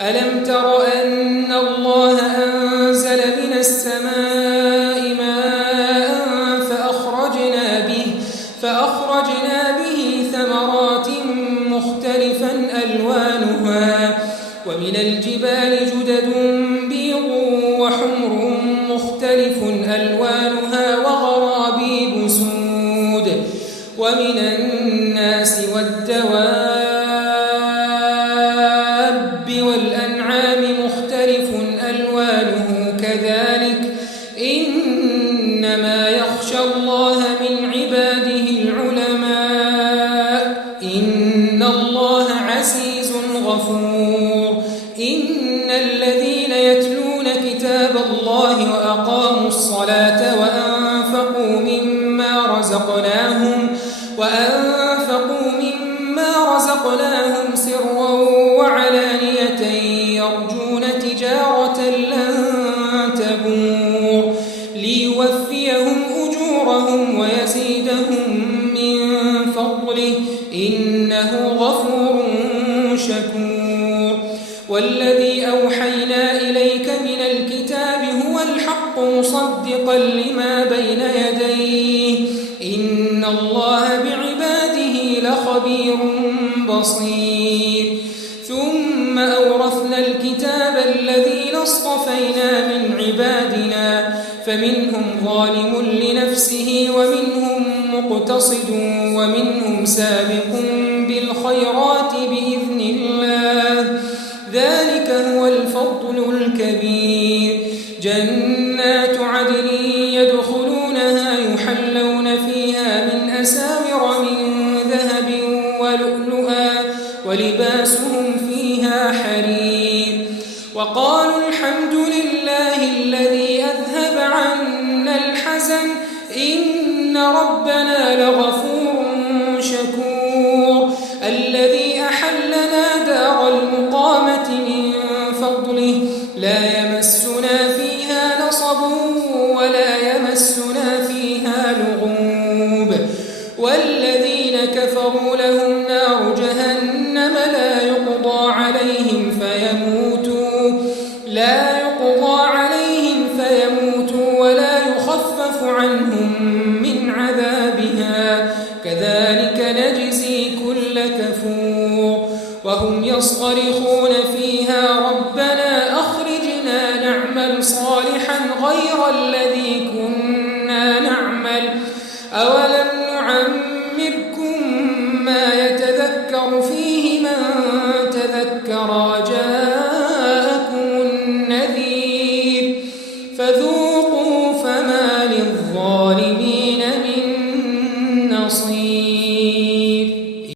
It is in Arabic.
ألم تر أن الله أنزل من السماء ماء فأخرجنا به ثمرات مختلفا ألوانها ومن الجبال جدد بيض وحمر مختلف ألوانها وغرابيب سود ومن الناس والدواب والأنعام مختلف ألوانه كذلك إنما يخشى الله من عباده العلماء إن الله عزيز غفور إن الذين يتلون كتاب الله وأقاموا الصلاة وأنفقوا مما رزقناهم سرا وعلانية يرجون تجارة لن تبور ليوفيهم أجورهم ويزيدهم من فضله إنه غفور شكور والذي أوحينا إليك من الكتاب هو الحق مصدقا لما بين يديه إن الله بعباده لخبير بصير ثم أورثنا الكتاب الذين اصطفينا من عبادنا فمنهم ظالم لنفسه ومنهم مقتصد ومنهم سابق بالخيرات بإذن الله ذلك هو الفضل الكبير جنات عدن يدخلونها يحلون فيها من أساور من ذهب ولؤلؤا ولباسهم فيها حرير وقالوا الحمد لله الذي أذهب عنا الحزن إن ربنا لغفور شكور الذي أحلنا دار المقامة من فضله لا يمسنا فيها نصب ولا يمسنا فيها لغوب والذين كفروا لهم نار جهنم لا يقضى عليهم فيموتوا ولا يخفف عنهم من عذابها كذلك نجزي كل كفور وهم يصطرخون فيها ربنا أخرجنا نعمل صالحا غير الذي كنا نعمل أولم نعمركم ما يتذكر فيه من تذكر وجاءكم النذير فذوقوا فما للظالمين من نصير